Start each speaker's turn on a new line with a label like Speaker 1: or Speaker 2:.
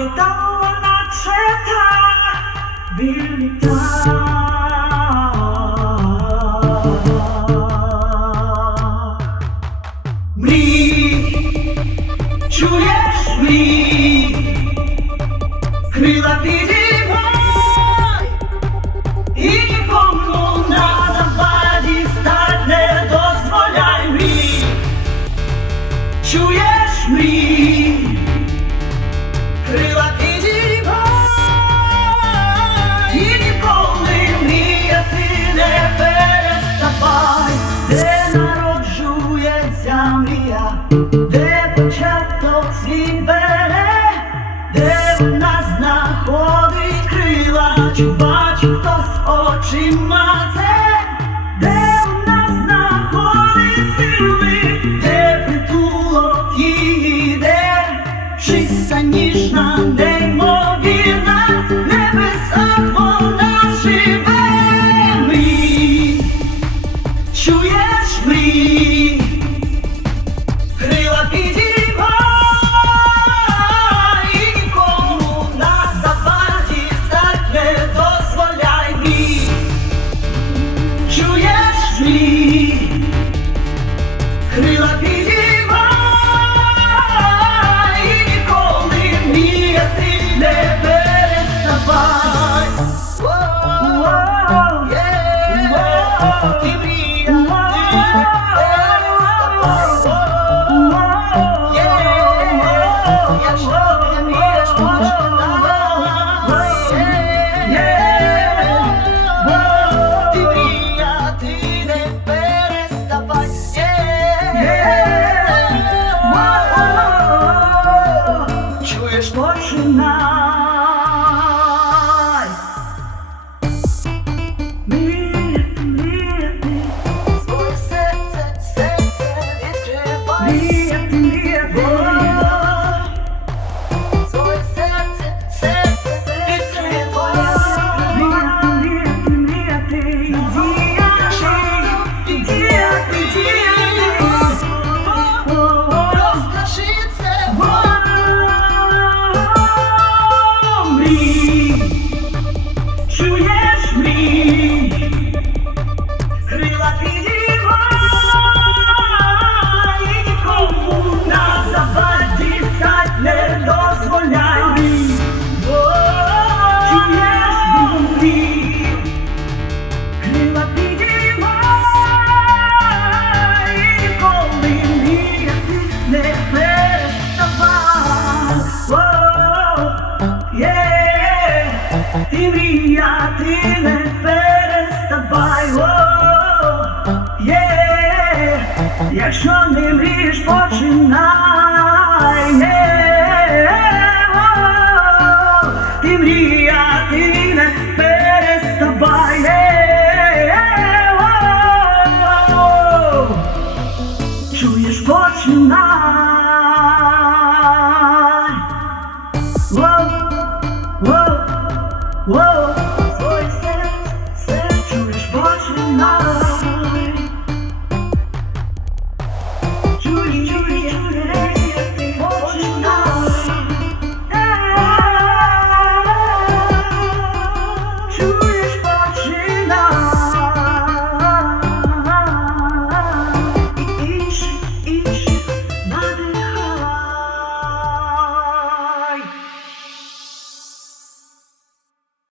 Speaker 1: Завітала наче та вільта. Мрій, чуєш мрій, крила підіймай, і нікому на заваді стать не дозволяй чуєш мрій. нас знаходить крила, чи бачив хтось очима це Gabriel. діяти не переставай, yeah. якщо не мрієш, починай, yeah. oh. ти не переставай, чуєш починай. Whoa!